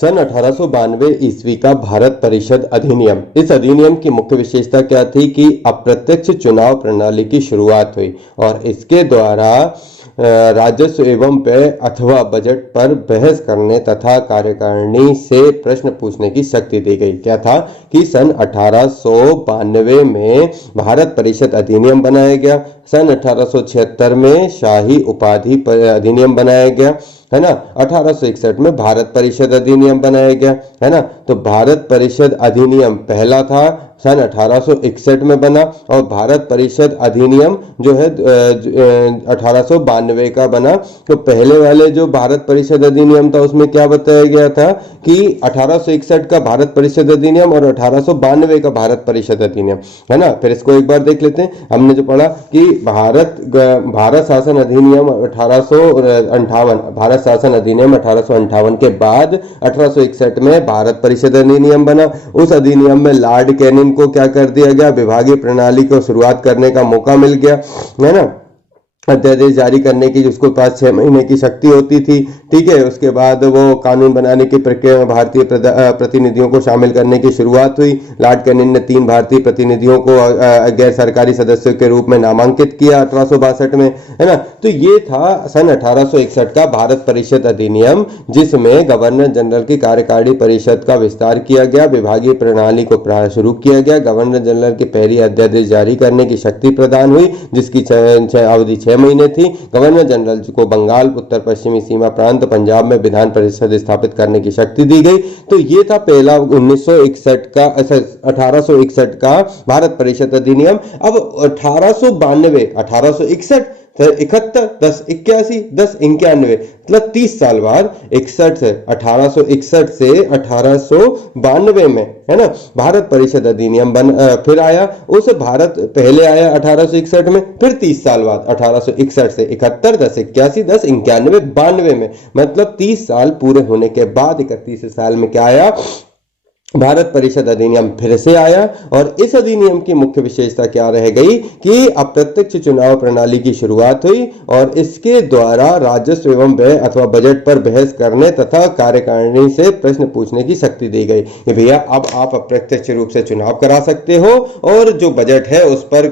सन 1892 ईस्वी का भारत परिषद अधिनियम। इस अधिनियम की मुख्य विशेषता क्या थी कि अप्रत्यक्ष चुनाव प्रणाली की शुरुआत हुई और इसके द्वारा राजस्व एवं व्यय अथवा बजट पर बहस करने तथा कार्यकारिणी से प्रश्न पूछने की शक्ति दी गई। क्या था कि सन 1892 में भारत परिषद अधिनियम बनाया गया। सन 1876 में शाही उपाधि अधिनियम बनाया गया, है ना। 1861 में भारत परिषद अधिनियम बनाया गया, है ना। तो भारत परिषद अधिनियम पहला था, सन 1861 में बना, और भारत परिषद अधिनियम जो है 1892 का बना। तो पहले वाले जो भारत परिषद अधिनियम था उसमें क्या बताया गया था कि 1861 का भारत परिषद अधिनियम और 1892 का भारत परिषद अधिनियम, है ना। फिर इसको एक बार देख लेते हैं। हमने जो पढ़ा कि भारत शासन अधिनियम 1858, भारत शासन अधिनियम 1858 के बाद 1861 में भारत परिषद अधिनियम बना। उस अधिनियम में लॉर्ड कैनिंग को क्या कर दिया गया, विभागीय प्रणाली को शुरुआत करने का मौका मिल गया, है ना। अध्यादेश जारी करने की उसके पास 6 महीने की शक्ति होती थी, ठीक है। उसके बाद वो कानून बनाने की प्रक्रिया में भारतीय प्रतिनिधियों को शामिल करने की शुरुआत हुई। लॉर्ड कैनिंग ने 3 भारतीय प्रतिनिधियों को गैर सरकारी सदस्यों के रूप में नामांकित किया 1862 में, है ना। तो ये था सन 1861 का भारत परिषद अधिनियम, जिसमें गवर्नर जनरल की कार्यकारी परिषद का विस्तार किया गया, विभागीय प्रणाली को शुरू किया गया, गवर्नर जनरल की पहली अध्यादेश जारी करने की शक्ति प्रदान हुई, जिसकी अवधि 6 महीने थी। गवर्नर जनरल को बंगाल, उत्तर पश्चिमी सीमा प्रांत, पंजाब में विधान परिषद स्थापित करने की शक्ति दी गई। तो ये था पहला 1861 का भारत परिषद अधिनियम। अब 1861 71, 10 81, 10 91, मतलब 30 साल बाद 1861 से 1892 में, है ना, भारत परिषद अधिनियम फिर आया। उस भारत पहले आया 1861 में, फिर 30 साल बाद 1861 से 71, 10 81, 10 91, 92 में, मतलब 30 साल पूरे होने के बाद 31 साल में क्या आया, भारत परिषद अधिनियम फिर से आया। और इस अधिनियम की मुख्य विशेषता क्या रह गई कि अप्रत्यक्ष चुनाव प्रणाली की शुरुआत हुई और इसके द्वारा राजस्व एवं व्यय अथवा बजट पर बहस करने तथा कार्यकारिणी से प्रश्न पूछने की शक्ति दी गई कि भैया अब आप अप्रत्यक्ष रूप से चुनाव करा सकते हो और जो बजट है उस पर,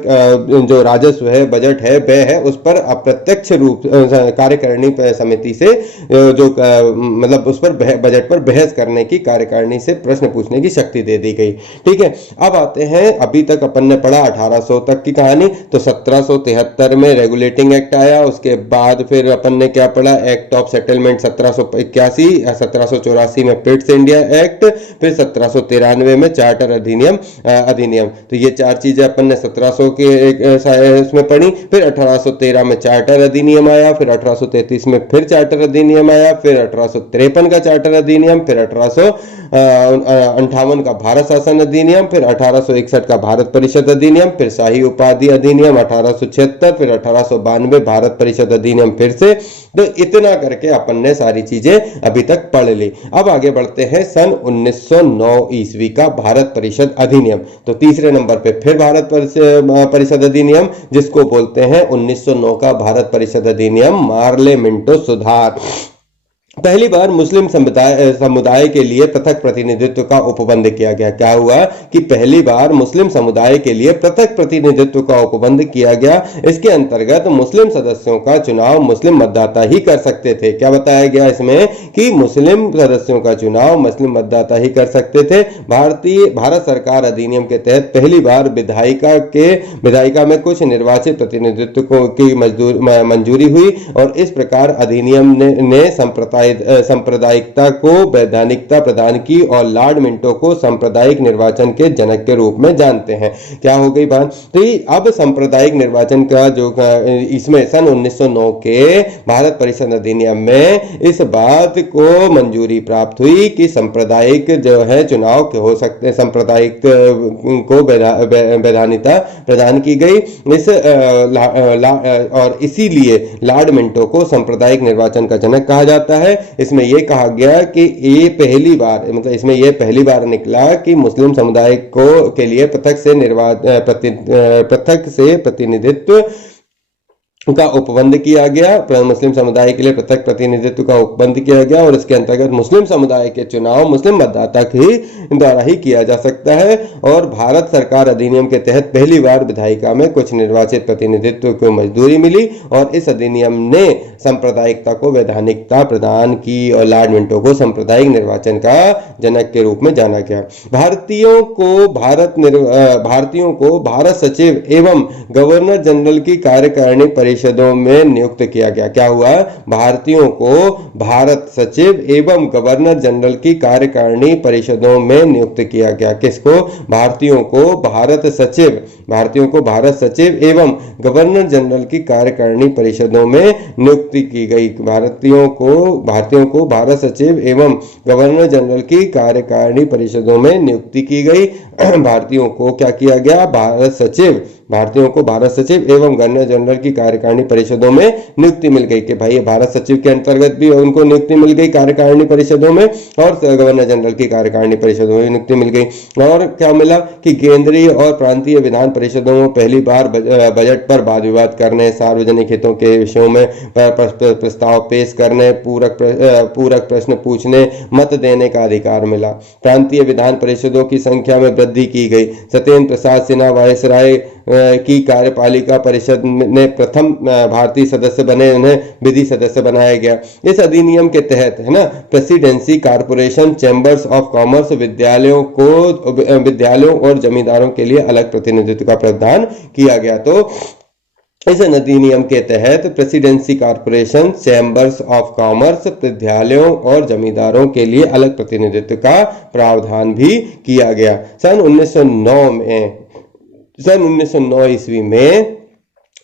जो राजस्व है, बजट है, व्यय है, उस पर अप्रत्यक्ष रूप कार्यकारिणी समिति से जो मतलब उस पर बजट पर बहस करने की, कार्यकारिणी से प्रश्न की शक्ति दे दी गई, ठीक है। अब आते हैं, अभी तक अपन ने पढ़ा 1800 तक की कहानी। तो 1773 में रेगुलेटिंग एक्ट आया, उसके बाद फिर अपन ने क्या पढ़ा, एक्ट ऑफ सेटलमेंट 1781, 1784 में पिट्स इंडिया एक्ट, फिर 1793 में चार्टर अधिनियम। तो ये 4 चीजें अपन ने 1700 के उसमें पढ़ी। फिर 1813 में चार्टर अधिनियम आया, फिर 1833 में फिर चार्टर अधिनियम आया, फिर 1853 का चार्टर अधिनियम, फिर 1858 का भारत शासन अधिनियम, फिर 1861 का भारत परिषद अधिनियम, फिर शाही उपाधि अधिनियम 1876, फिर 1892 भारत परिषद अधिनियम फिर से। तो इतना करके अपन ने सारी चीजें अभी तक पढ़ ली। अब आगे बढ़ते हैं सन 1909 ईस्वी का भारत परिषद अधिनियम। तो तीसरे नंबर पे फिर भारत परिषद अधिनियम, जिसको बोलते हैं 1909 का भारत परिषद अधिनियम, मार्ले मिंटो सुधार। पहली बार मुस्लिम समुदाय के लिए पृथक प्रतिनिधित्व का उपबंध किया गया। क्या हुआ कि पहली बार मुस्लिम समुदाय के लिए पृथक प्रतिनिधित्व का उपबंध किया गया। इसके अंतर्गत मुस्लिम सदस्यों का चुनाव मुस्लिम मतदाता ही कर सकते थे। क्या बताया गया इसमें कि मुस्लिम सदस्यों का चुनाव मुस्लिम मतदाता ही कर सकते थे। भारत सरकार अधिनियम के तहत पहली बार विधायिका में कुछ निर्वाचित प्रतिनिधित्व की मंजूरी हुई और इस प्रकार अधिनियम ने सांप्रदायिकता को वैधानिकता प्रदान की और लॉर्ड मिंटो को सांप्रदायिक निर्वाचन के जनक के रूप में जानते हैं। क्या हो गई बात, तो अब सांप्रदायिक निर्वाचन का जो इसमें सन 1909 के भारत परिषद अधिनियम में इस बात को मंजूरी प्राप्त हुई कि सांप्रदायिक जो है चुनाव हो सकते हैं, सांप्रदायिक को वैधानिकता प्रदान की गई। और इसीलिए लॉर्ड मिंटो को सांप्रदायिक निर्वाचन का जनक कहा जाता है। इसमें यह कहा गया कि ये पहली बार, मतलब इसमें यह पहली बार निकला कि मुस्लिम समुदाय के लिए पृथक से प्रतिनिधित्व का उपबंध किया गया, मुस्लिम समुदाय के लिए पृथक प्रतिनिधित्व का उपबंध किया गया और इसके अंतर्गत मुस्लिम समुदाय के चुनाव मुस्लिम मतदाता के द्वारा ही किया जा सकता है। और भारत सरकार अधिनियम के तहत पहली बार विधायिका में कुछ निर्वाचित प्रतिनिधित्व को मंजूरी मिली और इस अधिनियम ने सांप्रदायिकता को वैधानिकता प्रदान की और लॉर्ड मिंटो को सांप्रदायिक निर्वाचन का जनक के रूप में जाना गया। भारतीयों को भारत सचिव एवं गवर्नर जनरल की कार्यकारिणी परिषदों में नियुक्त किया गया। क्या हुआ? भारतीयों को भारत सचिव एवं गवर्नर जनरल की कार्यकारिणी परिषदों में नियुक्त किया गया। किसको? भारतीयों को भारत सचिव एवं गवर्नर जनरल की कार्यकारिणी परिषदों में नियुक्ति की गई। भारतीयों को भारत सचिव एवं गवर्नर जनरल की कार्यकारिणी परिषदों में नियुक्ति की गई। भारतीयों को क्या किया गया? भारतीयों को भारत सचिव एवं गवर्नर जनरल की कार्यकारिणी परिषदों में नियुक्ति मिल गई कि भाई भारत सचिव के अंतर्गत भी उनको नियुक्ति मिल गई कार्यकारिणी परिषदों में और गवर्नर जनरल की कार्यकारिणी परिषदों में नियुक्ति मिल गई। और क्या मिला कि केंद्रीय और प्रांतीय विधान परिषदों में पहली बार बजट पर वाद विवाद करने, सार्वजनिक हितों के विषयों में प्रस्ताव पेश करने, पूरक प्रश्न पूछने, मत देने का अधिकार मिला। प्रांतीय विधान परिषदों की संख्या में वृद्धि की गई। सत्येंद्र प्रसाद सिन्हा वायसराय की कार्यपालिका परिषद ने प्रथम भारतीय सदस्य बने, उन्हें विधि सदस्य बनाया गया। इस अधिनियम के तहत presidency corporation chambers of commerce विद्यालयों और जमींदारों के लिए अलग प्रतिनिधित्व का प्रावधान किया गया। तो इस अधिनियम के तहत presidency corporation chambers of commerce विद्यालयों और जमींदारों के लिए अलग प्रतिनिधित्व का प्रावधान भी किया गया। सन 1909 ईस्वी में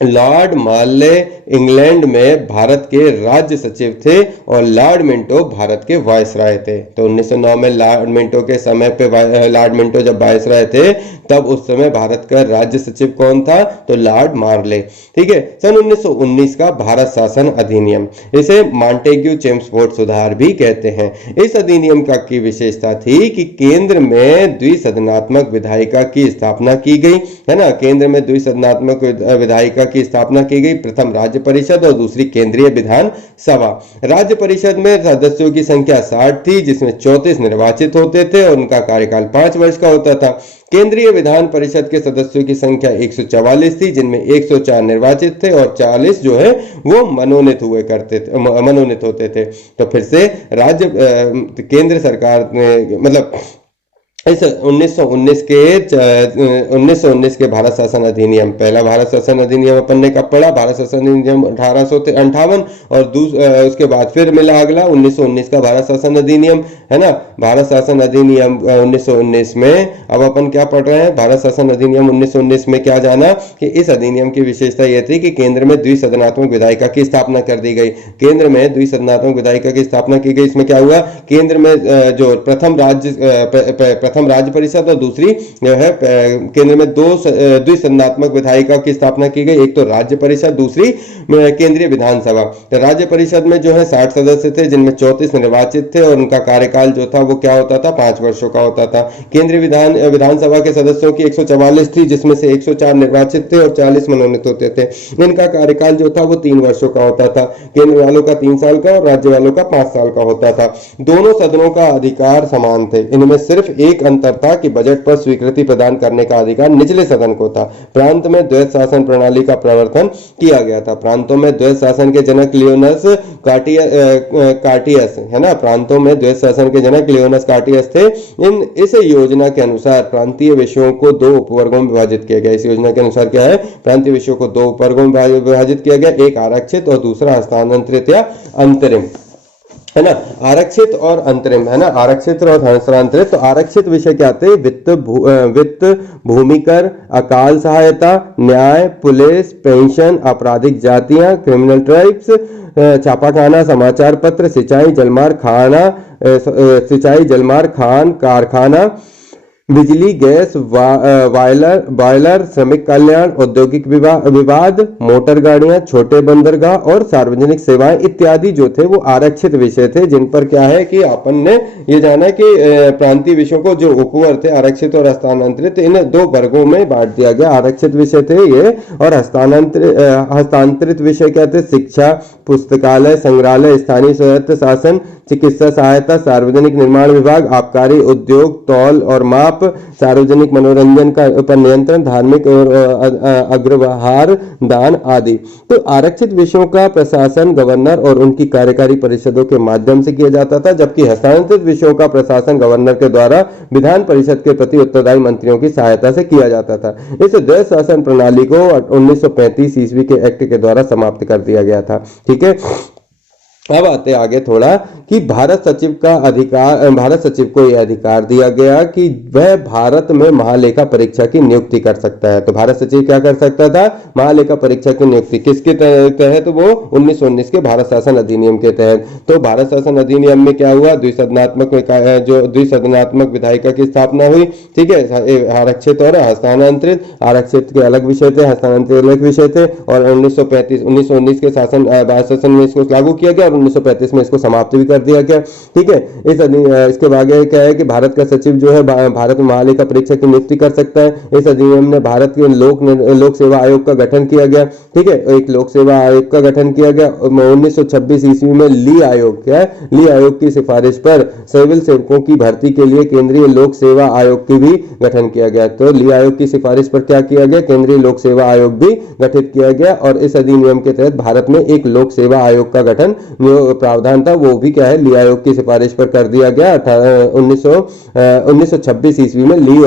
लॉर्ड मार्ले इंग्लैंड में भारत के राज्य सचिव थे और लॉर्ड मिंटो भारत के वायसराय थे। तो 1909 में लॉर्ड मिंटो के समय पे लॉर्ड मिंटो जब वायसराय थे तब उस समय भारत का राज्य सचिव कौन था? तो लॉर्ड मार्ले। ठीक है। सन 1919 का भारत शासन अधिनियम, इसे मॉन्टेग्यू चेम्सफोर्ड सुधार भी कहते हैं। इस अधिनियम की विशेषता थी कि केंद्र में द्विसदनात्मक विधायिका की स्थापना की गई, है ना। केंद्र में द्विसदनात्मक विधायिका की स्थापना की गई, प्रथम राज्य परिषद और दूसरी केंद्रीय विधान सभा। राज्य परिषद में सदस्यों की संख्या 60 थी, जिसमें 34 निर्वाचित होते थे और उनका कार्यकाल 5 वर्ष का होता था। केंद्रीय विधान परिषद के सदस्यों की संख्या 144 थी, जिनमें 104 निर्वाचित थे और 40 जो है वो मनोनीत होते थे। तो फिर से केंद्र सरकार ने मतलब इस 1919 के भारत शासन अधिनियम, पहला भारत शासन अधिनियम अपन ने कब पढ़ा? भारत शासन अधिनियम 1858 और उसके बाद फिर मिला अगला 1919 का भारत शासन अधिनियम, है ना। भारत शासन अधिनियम 1919 में अब अपन क्या पढ़ रहे हैं? भारत शासन अधिनियम 1919 में क्या जाना कि इस अधिनियम की विशेषता यह थी कि केंद्र में द्विसदनात्मक विधायिका की स्थापना कर दी गई। केंद्र में द्विसदनात्मक विधायिका की स्थापना की गई। इसमें क्या हुआ? केंद्र में जो प्रथम राज्य परिषद और दूसरी जो है केंद्र में दो द्विसदनात्मक विधायिका की स्थापना की गई, एक तो राज्य परिषद, दूसरी केंद्रीय विधानसभा। तो राज्य परिषद में जो है 60 सदस्य थे, जिनमें 34 निर्वाचित थे और उनका कार्यकाल जो था वो क्या होता था? 5 वर्षों का होता था। केंद्रीय विधानसभा के सदस्यों की 144 थी, जिसमें से 104 निर्वाचित थे और 40 मनोनीत होते थे। इनका कार्यकाल जो था वो 3 वर्षों का होता था। केंद्र वालों का 3 साल का और राज्य वालों का 5 साल का होता था। दोनों सदनों का अधिकार समान थे। इनमें सिर्फ एक अंतर था कि बजट पर स्वीकृति प्रदान करने का अधिकार निचले सदन को था। प्रांत में द्वैध शासन प्रणाली का प्रवर्तन किया गया था। प्रांतों में द्वैध शासन के जनक लियोनस कार्टियस, है ना। प्रांतों में द्वैध शासन के जनक लियोनस कार्टियस थे। इस योजना के अनुसार प्रांतीय विषयों को 2 उपवर्गों में विभाजित किया गया। इस योजना के अनुसार क्या है? प्रांतीय विषयों को 2 उपवर्गों में विभाजित किया गया, एक आरक्षित और दूसरा हस्तांतरित या अंतरिम, है ना। आरक्षित और अंतरिम, है ना। आरक्षित और हस्तांतरित। तो आरक्षित विषय क्या थे? वित्त, भूमिकर, अकाल सहायता, न्याय, पुलिस, पेंशन, आपराधिक जातियां, क्रिमिनल ट्राइब्स, छापाखाना, समाचार पत्र, सिंचाई, जलमार्ग, खान कारखाना, बिजली, गैस, बॉयलर, श्रमिक कल्याण, औद्योगिक विवाद, मोटर गाड़ियां, छोटे बंदरगाह और सार्वजनिक सेवाएं इत्यादि जो थे वो आरक्षित विषय थे, जिन पर क्या है कि अपन ने ये जाना कि प्रांतीय विषयों को जो उपवर्ग थे आरक्षित और हस्तांतरित, इन दो वर्गों में बांट दिया गया। आरक्षित विषय थे ये और हस्तांतरित विषय क्या थे? शिक्षा, पुस्तकालय, संग्रहालय, स्थानीय स्वायत्त शासन, चिकित्सा सहायता, सार्वजनिक निर्माण विभाग, आबकारी, उद्योग, तौल और माप, सार्वजनिक मनोरंजन का पर नियंत्रण, धार्मिक और अग्रहार दान आदि। तो आरक्षित विषयों का प्रशासन गवर्नर और उनकी कार्यकारी परिषदों के माध्यम से किया जाता था, जबकि हस्तांतरित विषयों का प्रशासन गवर्नर के द्वारा विधान परिषद के प्रति उत्तरदायी मंत्रियों की सहायता से किया जाता था। इस द्वैध शासन प्रणाली को 1935 ईस्वी के एक्ट के द्वारा समाप्त कर दिया गया था। ठीक है, अब आते आगे थोड़ा कि भारत सचिव को यह अधिकार दिया गया कि वह भारत में महालेखा परीक्षा की नियुक्ति कर सकता है। तो भारत सचिव क्या कर सकता था? महालेखा परीक्षा की नियुक्ति किसके तहत? वो 1919 के भारत शासन अधिनियम के तहत। तो भारत शासन अधिनियम में क्या हुआ? द्विसदनात्मक विधायिका की स्थापना हुई। ठीक है, आरक्षित और हस्तांतरित, आरक्षित के अलग विषय थे, हस्तांतरित अलग विषय थे, और 1919 के भारत शासन में इसको लागू किया गया और 1935 में इसको समाप्त भी कर दिया गया। ठीक है, इसके आगे क्या है कि भारत का सचिव जो है भारत में महालेखा परीक्षा की नियुक्ति कर सकता है। इस अधिनियम में भारत के लोक सेवा आयोग का गठन किया गया। ठीक है, एक लोक सेवा आयोग का गठन किया गया। 1926 ईस्वी में ली आयोग, क्या है? ली आयोग की सिफारिश पर सिविल सेवकों की भर्ती के लिए केंद्रीय लोक सेवा आयोग की भी गठन किया गया। तो ली आयोग की सिफारिश पर क्या किया गया? केंद्रीय लोक सेवा आयोग भी गठित किया गया और इस अधिनियम के तहत भारत में एक लोक सेवा आयोग का गठन प्रावधान था, वो भी क्या है? ली आयोग की सिफारिश पर कर दिया गया। 1926 ईस्वी में ली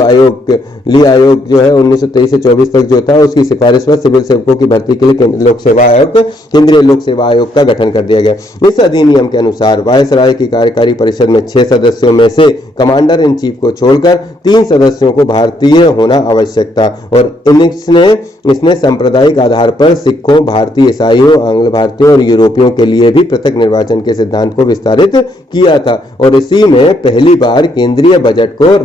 आयोग जो है 1923 से 24 तक जो था उसकी सिफारिश पर सिविल सेवकों की भर्ती के लिए केंद्रीय लोक सेवा आयोग का गठन कर दिया गया। इस अधिनियम के अनुसार वायसराय की कार्यकारी परिषद में 6 सदस्यों में से कमांडर इन चीफ को छोड़कर 3 सदस्यों को भारतीय होना आवश्यक था और इसने सांप्रदायिक आधार पर सिखों, भारतीय ईसाइयों, आंग्ल भारतीयों और यूरोपियों के लिए भी पृथक निर्वाचन के सिद्धांत को विस्तारित किया था। और इसी में पहली बार केंद्रीय बजट को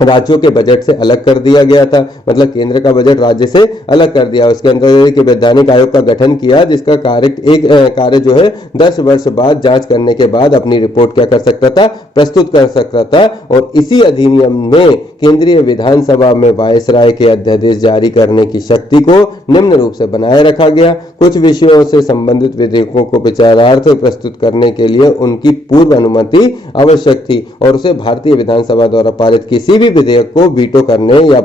राज्यों के बजट से अलग कर दिया गया था, मतलब केंद्र का बजट राज्य से अलग कर दिया। उसके अंदर एक वैधानिक आयोग का गठन किया जिसका कार्य जो है 10 वर्ष बाद जांच करने के बाद अपनी रिपोर्ट क्या कर सकता था? प्रस्तुत कर सकता था। और इसी अधिनियम में केंद्रीय विधानसभा में वायसराय के अध्यादेश जारी करने की शक्ति को निम्न रूप से बनाए रखा गया। कुछ विषयों से संबंधित विधेयकों को विचारार्थ प्रस्तुत करने के लिए उनकी पूर्व अनुमति आवश्यक थी और उसे भारतीय विधानसभा द्वारा पारित किसी भी विधेयक को वीटो करने या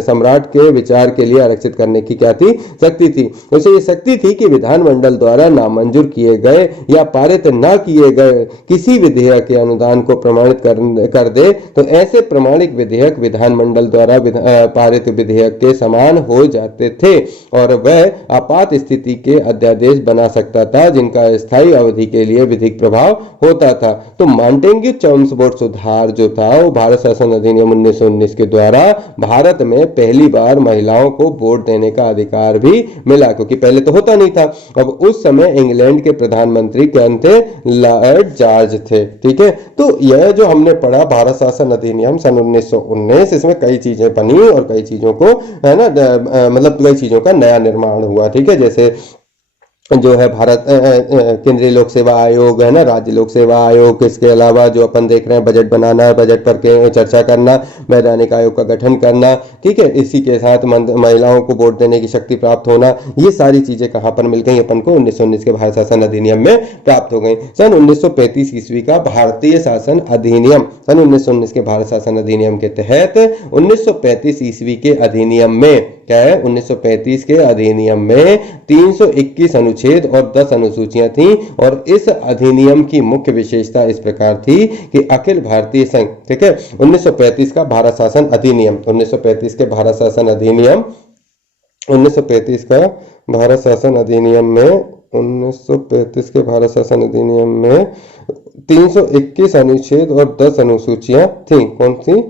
सम्राट के विचार के लिए आरक्षित करने की क्या थी? शक्ति थी। उसे ये शक्ति थी कि विधानमंडल द्वारा नामंजूर किए गए या पारित न किए गए किसी विधेयक के अनुदान को प्रमाणित कर दे तो ऐसे प्रमाणिक विधेयक विधानमंडल द्वारा पारित विधेयक के समान हो जाते थे और वह आपात स्थिति के अध्यादेश बना सकता था जिनका स्थायी अवधि के लिए विधिक प्रभाव होता था। तो मांटेग्यू चेम्सफोर्ड सुधार जो था वो भारत शासन अधिनियम 1919 के द्वारा भारत में पहली बार महिलाओं को वोट देने का अधिकार भी मिला, क्योंकि पहले तो होता नहीं था। अब उस समय इंग्लैंड के प्रधानमंत्री कौन थे? लॉर्ड जॉर्ज थे। ठीक है, तो यह जो हमने पढ़ा भारत शासन अधिनियम सन 1919, इसमें कई चीजें बनी और कई चीजों को है ना मतलब कई चीजों का नया निर्माण हुआ। ठीक है, जैसे जो है भारत केंद्रीय लोक सेवा आयोग है ना, राज्य लोक सेवा आयोग, इसके अलावा जो अपन देख रहे हैं बजट बनाना, बजट पर चर्चा करना, वैधानिक आयोग का गठन करना। ठीक है, इसी के साथ महिलाओं को वोट देने की शक्ति प्राप्त होना, ये सारी चीजें कहां पर मिल गई अपन को? 1919 के भारत शासन अधिनियम में प्राप्त हो गई। सन 1935 ईस्वी का भारतीय शासन अधिनियम, सन 1919 के भारत शासन अधिनियम के तहत 1935 ईस्वी के अधिनियम में क्या है? 1935 के अधिनियम में 321 अनुच्छेद और 10 अनुसूचियां थीं और इस अधिनियम की मुख्य विशेषता इस प्रकार थी कि अखिल भारतीय संघ, ठीक है, 1935 का भारत शासन अधिनियम, 1935 के भारत शासन अधिनियम, 1935 का भारत शासन अधिनियम में 1935 के भारत शासन अधिनियम में 321 अनुच्छेद और 10 अनुसूचियां थीं। कौन सी?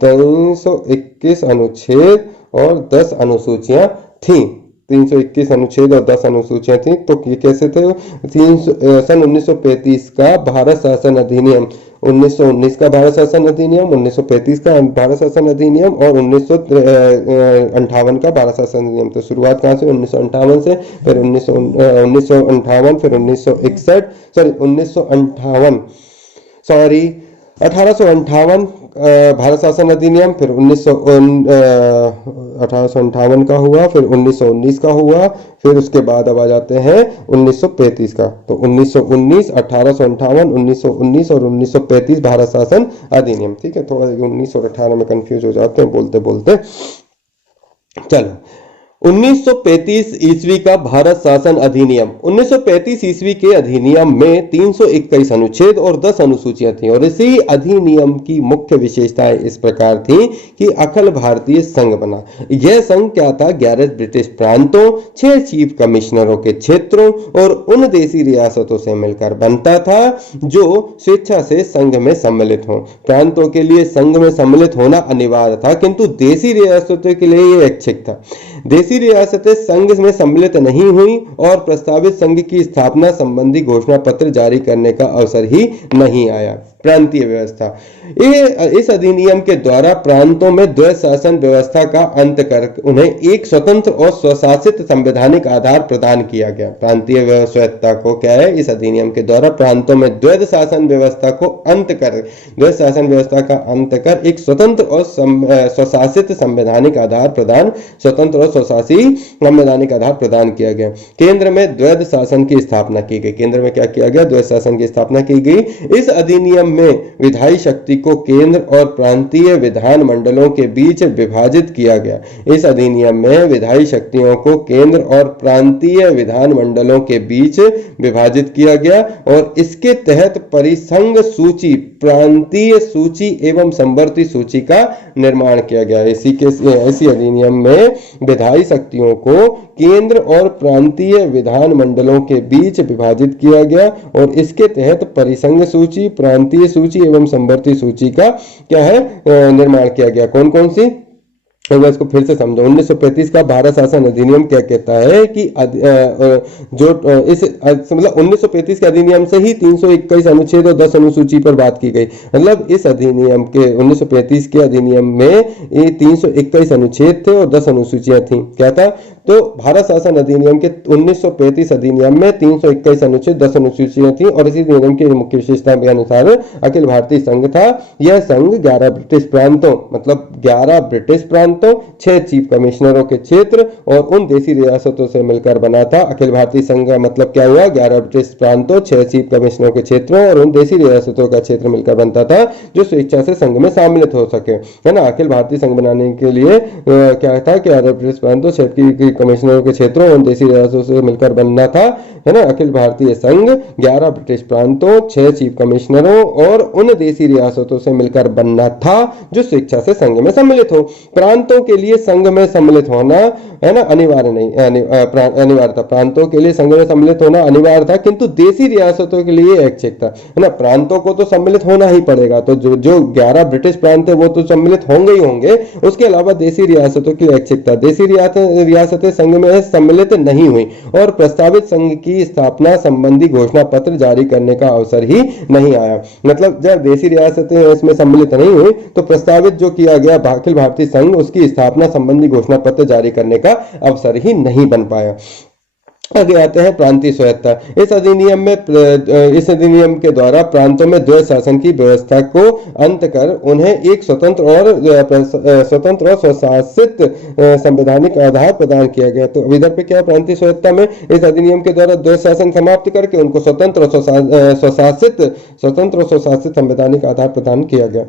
321 अनुच्छेद और 10 अनुसूचियां थीं। 321 अनुच्छेद और 10 अनुसूचियां थी। तो ये कैसे थे? सन 1935 का भारत शासन अधिनियम, 1919 का भारत शासन अधिनियम, 1935 का भारत शासन अधिनियम और 1958 का भारत शासन अधिनियम। तो शुरुआत कहाँ से? 1958 से, फिर 1958, फिर 1961, सॉरी 1958, सॉरी 1858 भारत शासन अधिनियम, फिर 1858 का हुआ, फिर 1919 का हुआ, फिर उसके बाद अब आ जाते हैं 1935 का। तो 1919, 1858, 1919 और 1935 भारत शासन अधिनियम। ठीक है, थोड़ा 19 और 18 में कंफ्यूज हो जाते हैं बोलते बोलते। चलो, 1935 ईस्वी का भारत शासन अधिनियम। 1935 ईस्वी के अधिनियम में 321 अनुच्छेद और 10 अनुसूचियां थी और इसी अधिनियम की मुख्य विशेषताएं इस प्रकार थी कि अखिल भारतीय संघ बना। यह संघ क्या था? 11 ब्रिटिश प्रांतों, 6 चीफ कमिश्नरों के क्षेत्रों और उन देशी रियासतों से मिलकर बनता था जो स्वेच्छा से संघ में सम्मिलित हों। प्रांतों के लिए संघ में सम्मिलित होना अनिवार्य था, किंतु देशी रियासतों के लिए यह ऐच्छिक था। देशी रियासतें संघ में सम्मिलित नहीं हुई और प्रस्तावित संघ की स्थापना संबंधी घोषणा पत्र जारी करने का अवसर ही नहीं आया। प्रांतीय व्यवस्था। इस अधिनियम के द्वारा प्रांतों में द्वैध शासन व्यवस्था का अंत कर उन्हें एक स्वतंत्र और स्वशासित संवैधानिक आधार प्रदान किया गया। प्रांतीय व्यवस्था को क्या है? इस अधिनियम के द्वारा प्रांतों में द्वैध शासन व्यवस्था को अंत कर, द्वैध शासन व्यवस्था का अंत कर एक स्वतंत्र और स्वशासित संवैधानिक आधार प्रदान, स्वतंत्र और स्वशासी संवैधानिक आधार प्रदान किया गया। केंद्र में द्वैध शासन की स्थापना की गई। केंद्र में क्या किया गया? द्वैध शासन की स्थापना की गई। इस अधिनियम में विधायी शक्ति को केंद्र और प्रांतीय विधान मंडलों के बीच विभाजित किया गया। इस अधिनियम में विधायी शक्तियों को केंद्र और प्रांतीय विधान मंडलों के बीच विभाजित किया गया और इसके तहत परिसंघ सूची, प्रांतीय सूची एवं संवर्ती सूची का निर्माण किया गया। इसी अधिनियम में विधायी शक्तियों को केंद्र और प्रांतीय विधान मंडलों के बीच विभाजित किया गया और इसके तहत परिसंघ सूची, प्रांतीय सूची एवं संवर्ती सूची का क्या है? निर्माण किया गया। कौन कौन सी? मैं इसको फिर से समझो। 1935 का भारत शासन अधिनियम क्या कहता है कि जो इस मतलब 1935 के अधिनियम से ही 321 अनुच्छेद और 10 अनुसूची पर बात की गई। मतलब इस अधिनियम के 1935 के अधिनियम में ये 321 अनुच्छेद थे और 10 अनुसूचियां थी। क्या था? तो भारत शासन अधिनियम के 1935 अधिनियम में 321 अनुच्छेद, 10 अनुसूचियां थी और इसी अधिनियम की मुख्य विशेषता के अनुसार अखिल भारतीय संघ था। यह संघ 11 ब्रिटिश प्रांतों, मतलब 11 ब्रिटिश प्रांतों, 6 चीफ कमिश्नरों के क्षेत्र और उन देशी रियासतों से मिलकर बना था। अखिल भारतीय संघ का मतलब क्या हुआ? 11 ब्रिटिश प्रांतों, 6 चीफ कमिश्नरों के क्षेत्रों और उन देशी रियासतों का क्षेत्र मिलकर बनता था जो स्वेच्छा से संघ में सम्मिलित हो सके, है ना। अखिल भारतीय संघ बनाने के लिए क्या था? 11 ब्रिटिश प्रांतों, 6 कमिश्नरों के क्षेत्रों और देशी रियासतों से मिलकर बनना था, है ना। अखिल भारतीय संघ 11 ब्रिटिश प्रांतों, 6 चीफ कमिश्नरों और उन देशी रियासतों से मिलकर बनना था जो स्वेच्छा से संघ में सम्मिलित हो। प्रांतों के लिए संघ में सम्मिलित होना, है ना, अनिवार्य नहीं, अनिवार्य था। प्रांतों के लिए संघ में सम्मिलित होना अनिवार्य था, किंतु देशी रियासतों के लिए ऐच्छिक था, है ना। प्रांतों को तो सम्मिलित होना ही पड़ेगा, तो जो 11 ब्रिटिश प्रांत है वो तो सम्मिलित होंगे ही होंगे। उसके अलावा देशी रियासतों की ऐच्छिक था। देशी रियासतें संघ में सम्मिलित नहीं हुई और प्रस्तावित संघ की स्थापना संबंधी घोषणा पत्र जारी करने का अवसर ही नहीं आया। मतलब जब देशी रियासतें इसमें सम्मिलित नहीं हुई तो प्रस्तावित जो किया गया अखिल भारतीय संघ, उसकी स्थापना संबंधी घोषणा पत्र जारी करने का अवसर ही नहीं बन पाया। आगे आते हैं प्रांतीय स्वायत्तता। इस अधिनियम के द्वारा प्रांतों में द्वैध शासन की व्यवस्था को अंत कर उन्हें एक स्वतंत्र और स्वशासित संवैधानिक आधार प्रदान किया गया। तो इधर पे क्या? प्रांतीय स्वायत्तता में इस अधिनियम के द्वारा द्वैध शासन समाप्त करके उनको स्वतंत्र और स्वशासित संवैधानिक आधार प्रदान किया गया।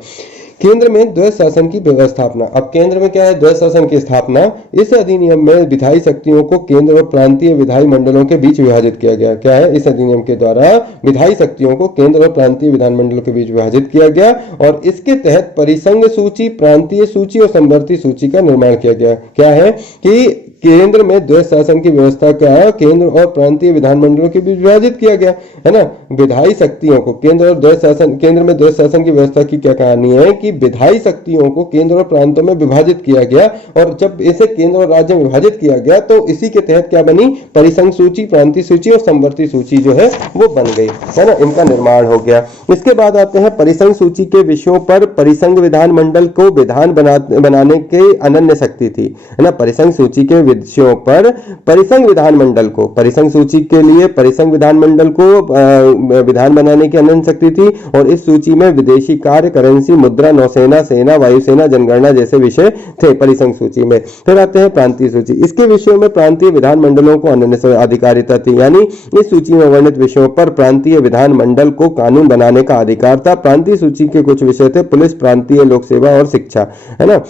केंद्र में द्वैध शासन की व्यवस्थापना। अब केंद्र में क्या है? द्वैध शासन की स्थापना। इस अधिनियम में विधायी शक्तियों को केंद्र और प्रांतीय विधायी मंडलों के बीच विभाजित किया गया। क्या है? इस अधिनियम के द्वारा विधायी शक्तियों को केंद्र और प्रांतीय विधान मंडलों के बीच विभाजित किया गया और इसके तहत परिसंघ सूची, प्रांतीय सूची और संवर्ती सूची का निर्माण किया गया। क्या है कि केंद्र में द्वैध शासन की व्यवस्था का केंद्र और प्रांतीय विधानमंडलों के बीच विभाजित किया गया, है ना। विधायी शक्तियों को केंद्र और द्वैध शासन, केंद्र में द्वैध शासन की व्यवस्था की क्या कहानी है कि विधायी शक्तियों को केंद्र और प्रांतों में विभाजित किया गया, और जब इसे केंद्र और राज्य में विभाजित किया गया तो इसी के तहत क्या बनी, परिसंघ सूची, प्रांतीय सूची और समवर्ती सूची जो है वो बन गई, है ना। इनका निर्माण हो गया। इसके बाद आते हैं परिसंघ सूची के विषयों पर। परिसंघ विधानमंडल को विधान बनाने के अनन्य शक्ति थी, है ना। परिसंघ सूची के विषयों पर परिसंघ विधानमंडल को, परिसंघ सूची के लिए परिसंघ विधानमंडल को विधान बनाने की अनन्य शक्ति थी, और इस सूची में विदेशी कार्य, करेंसी, मुद्रा, नौसेना, सेना, वायुसेना, जनगणना जैसे विषय थे परिसंघ सूची में। फिर आते हैं प्रांतीय सूची। इसके विषयों में प्रांतीय विधानमंडलों को अनन्य अधिकारिता थी, यानी इस सूची में वर्णित विषयों पर प्रांतीय विधानमंडल को कानून बनाने का अधिकार था। प्रांतीय सूची के कुछ विषय थे पुलिस, प्रांतीय लोक सेवा और शिक्षा, है ना।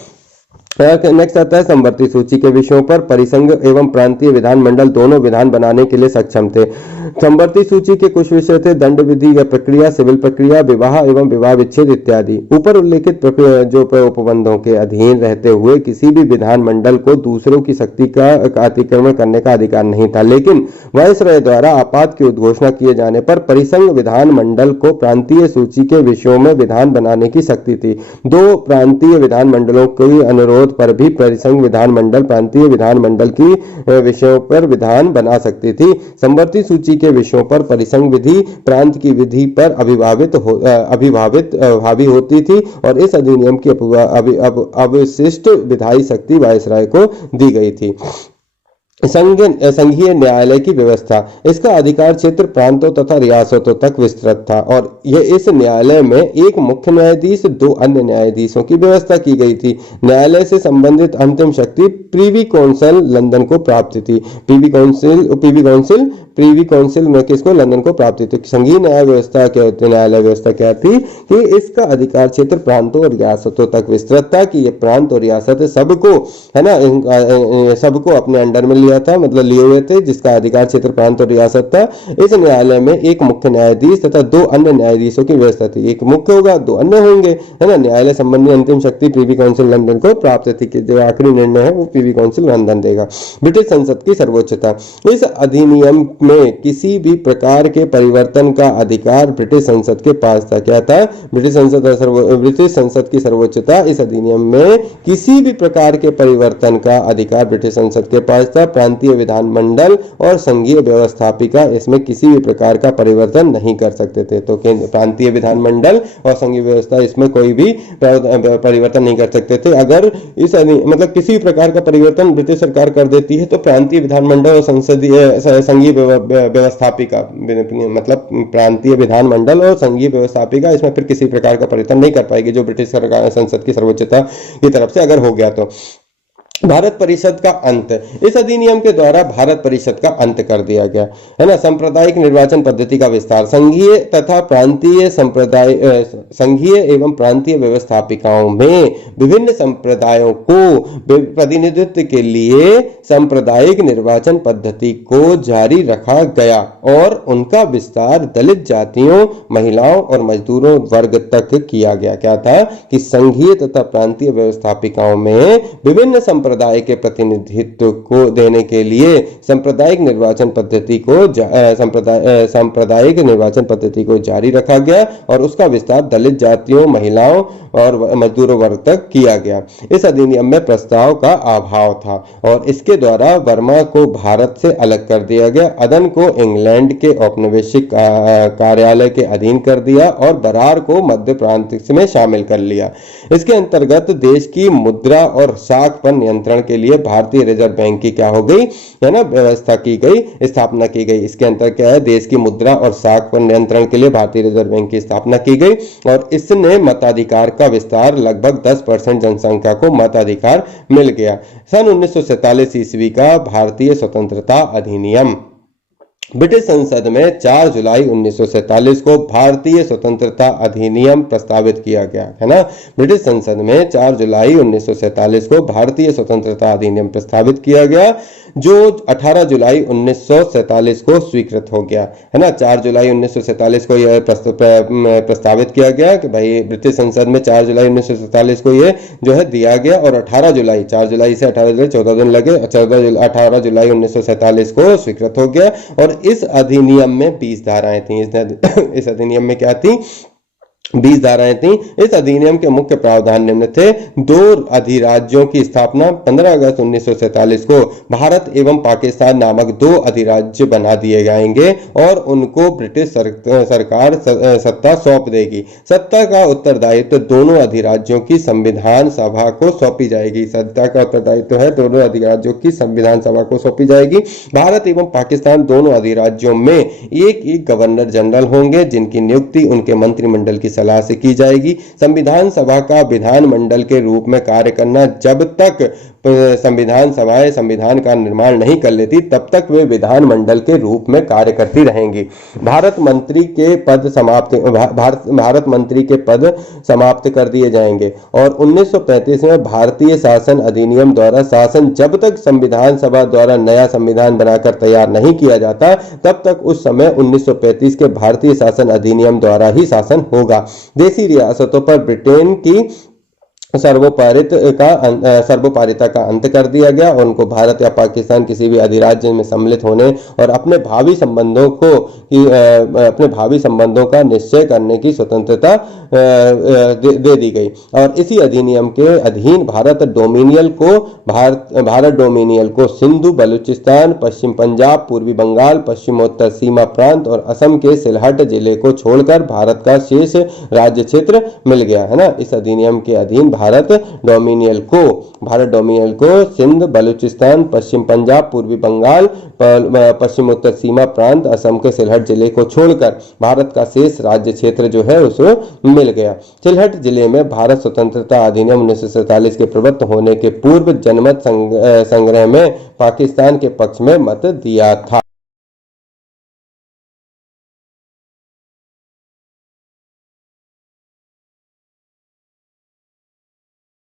नेक्स्ट आता है समवर्ती सूची के विषयों पर। परिसंघ एवं प्रांतीय विधानमंडल दोनों विधान बनाने के लिए सक्षम थे। समवर्ती सूची के कुछ विषय थे दंड विधि या प्रक्रिया, सिविल प्रक्रिया, विवाह एवं विवाह विच्छेद इत्यादि। ऊपर उल्लेखित जो उपबंधों के अधीन रहते हुए किसी भी विधानमंडल को दूसरों की शक्ति का अतिक्रमण करने का अधिकार नहीं था, लेकिन वायसराय द्वारा आपात की उद्घोषणा किए जाने पर परिसंघ विधानमंडल को प्रांतीय सूची के विषयों में विधान बनाने की शक्ति थी। दो प्रांतीय विधानमंडलों के अनुरोध पर भी परिसंघ विधानमंडल प्रांतीय विधानमंडल की विषयों पर विधान बना सकती थी। समवर्ती सूची के विषयों पर परिसंघ विधि प्रांत की विधि पर हावी होती थी, और इस अधिनियम की अवशिष्ट विधायी शक्ति वायसराय को दी गई थी। संघीय न्यायालय की व्यवस्था। इसका अधिकार क्षेत्र प्रांतों तथा रियासतों तक विस्तृत था, और यह इस न्यायालय में एक मुख्य न्यायाधीश, दो अन्य न्यायाधीशों की व्यवस्था की गई थी। न्यायालय से संबंधित अंतिम शक्ति प्रीवी काउंसिल लंदन को प्राप्त थी। प्रीवी काउंसिल में किसको, लंदन को प्राप्त थी। संघीय न्याय व्यवस्था क्या होती है, न्यायालय व्यवस्था क्या थी कि इसका अधिकार क्षेत्र प्रांतों और रियासतों तक विस्तृत था, कि ये प्रांत और रियासत सबको, है ना, सबको अपने अंडर में लिया था, मतलब लिए हुए थे, जिसका अधिकार क्षेत्र प्रांत और रियासत था। इस न्यायालय में एक मुख्य न्यायाधीश तथा दो अन्य न्यायाधीशों की व्यवस्था थी। एक मुख्य होगा, दो अन्य होंगे, है ना। न्यायालय संबंधी अंतिम शक्ति प्रीवी काउंसिल लंदन को प्राप्त थी, कि जो आखिरी निर्णय है वो प्रीवी काउंसिल लंदन देगा। ब्रिटिश संसद की सर्वोच्चता। इस अधिनियम में किसी भी प्रकार के परिवर्तन का अधिकार ब्रिटिश संसद के पास था। क्या था, ब्रिटिश संसद की सर्वोच्चता। इस अधिनियम में किसी भी प्रकार के परिवर्तन का अधिकार ब्रिटिश संसद के पास था। प्रांतीय विधानमंडल और संघीय व्यवस्थापिका इसमें किसी भी प्रकार का परिवर्तन नहीं कर सकते थे। तो प्रांतीय विधानमंडल और संघीय व्यवस्था इसमें कोई भी परिवर्तन नहीं कर सकते थे। अगर इस मतलब किसी भी प्रकार का परिवर्तन ब्रिटिश सरकार कर देती है तो प्रांतीय विधानमंडल और संघीय व्यवस्थापिका, मतलब प्रांतीय विधानमंडल और संघीय व्यवस्थापिका इसमें फिर किसी प्रकार का परिवर्तन नहीं कर पाएगी, जो ब्रिटिश सरकार संसद की सर्वोच्चता की तरफ से अगर हो गया तो। भारत परिषद का अंत। इस अधिनियम के द्वारा भारत परिषद का अंत कर दिया गया, है ना। सांप्रदायिक निर्वाचन पद्धति का विस्तार। संघीय तथा प्रांतीय संघीय एवं प्रांतीय व्यवस्थापिकाओं में विभिन्न संप्रदायों को प्रतिनिधित्व के लिए सांप्रदायिक निर्वाचन पद्धति को जारी रखा गया, और उनका विस्तार दलित जातियों, महिलाओं और मजदूरों वर्ग तक किया गया। क्या था कि संघीय तथा प्रांतीय व्यवस्थापिकाओं में विभिन्न संप्रदाय के प्रतिनिधित्व को देने के लिए सांप्रदायिक निर्वाचन पद्धति को जारी रखा गया, और उसका विस्तार दलित जातियों, महिलाओं और मजदूरों वर्ग तक किया गया। इस अधिनियम में प्रस्ताव का अभाव था, और इसके द्वारा बर्मा को भारत से अलग कर दिया गया, अदन को इंग्लैंड के औपनिवेशिक कार्यालय के अधीन कर दिया, और बरार को मध्य प्रांत में शामिल कर लिया। इसके अंतर्गत देश की मुद्रा और साख पर नियंत्रण के लिए भारतीय रिजर्व बैंक की क्या हो गई, है ना, व्यवस्था की गई, स्थापना की गई। इसके अंतर्गत क्या है, देश की मुद्रा और साख पर नियंत्रण के लिए भारतीय रिजर्व बैंक की स्थापना की गई, और इसने मताधिकार का विस्तार, लगभग 10% जनसंख्या को मताधिकार मिल गया। सन 1947 ईस्वी का भारतीय स्वतंत्रता अधिनियम। ब्रिटिश संसद में 4 जुलाई 1947 को भारतीय स्वतंत्रता अधिनियम प्रस्तावित किया गया, है ना। ब्रिटिश संसद में 4 जुलाई 1947 को भारतीय स्वतंत्रता अधिनियम प्रस्तावित किया गया, जो 18 जुलाई 1947 को स्वीकृत हो गया, है ना। 4 जुलाई 1947 को यह प्रस्तावित किया गया कि भाई ब्रिटिश संसद में 4 जुलाई 1947 को यह जो है दिया गया, और 18 जुलाई 4 जुलाई से 18 जुलाई 14 दिन लगे, 18 जुलाई 1947 को स्वीकृत हो गया। और इस अधिनियम में 20 धाराएं थी। इस अधिनियम में क्या थी? 20 धाराएं थी। इस अधिनियम के मुख्य प्रावधान निम्न थे। 2 अधिराज्यों की स्थापना। 15 अगस्त 1947 को भारत एवं पाकिस्तान नामक 2 अधिराज्य बना दिए जाएंगे और उनको ब्रिटिश सरकार सत्ता सौंप देगी। सत्ता का उत्तरदायित्व दोनों अधिराज्यों की संविधान सभा को सौंपी जाएगी। सत्ता का उत्तरदायित्व है दोनों अधिराज्यों की संविधान सभा को सौंपी जाएगी। भारत एवं पाकिस्तान दोनों अधिराज्यों में एक गवर्नर जनरल होंगे, जिनकी नियुक्ति उनके मंत्रिमंडल की सलाह से की जाएगी। संविधान सभा का विधानमंडल के रूप में कार्य करना, जब तक संविधान सभाएं संविधान का निर्माण नहीं कर लेती तब तक वे विधानमंडल के रूप में कार्य करती रहेंगी। भारत मंत्री के पद समाप्त कर दिए जाएंगे। और 1935 में भारतीय शासन अधिनियम द्वारा शासन जब तक संविधान सभा द्वारा नया संविधान बनाकर तैयार नहीं किया जाता तब तक उस समय 1935 के भारतीय शासन अधिनियम द्वारा ही शासन होगा। देशी रियासतों पर ब्रिटेन की सर्वोपारिता का अंत कर दिया गया और उनको भारत या पाकिस्तान किसी भी अधिराज्य में सम्मिलित होने और अपने भावी संबंधों का निश्चय करने की स्वतंत्रता दे दी गई। और इसी अधिनियम के अधीन भारत डोमिनियल को सिंधु, बलूचिस्तान, पश्चिम पंजाब, पूर्वी बंगाल, पश्चिमोत्तर सीमा प्रांत और असम के सिलहट जिले को छोड़कर भारत का शेष राज्य क्षेत्र मिल गया, है ना। इस अधिनियम के अधीन भारत डोमिनियल को सिंध, बलूचिस्तान, पश्चिम पंजाब, पूर्वी बंगाल, पश्चिमोत्तर सीमा प्रांत, असम के सिलहट जिले को छोड़कर भारत का शेष राज्य क्षेत्र जो है उसको मिल गया। सिलहट जिले में भारत स्वतंत्रता अधिनियम 1947 के प्रवृत्त होने के पूर्व जनमत संग्रह में पाकिस्तान के पक्ष में मत दिया था।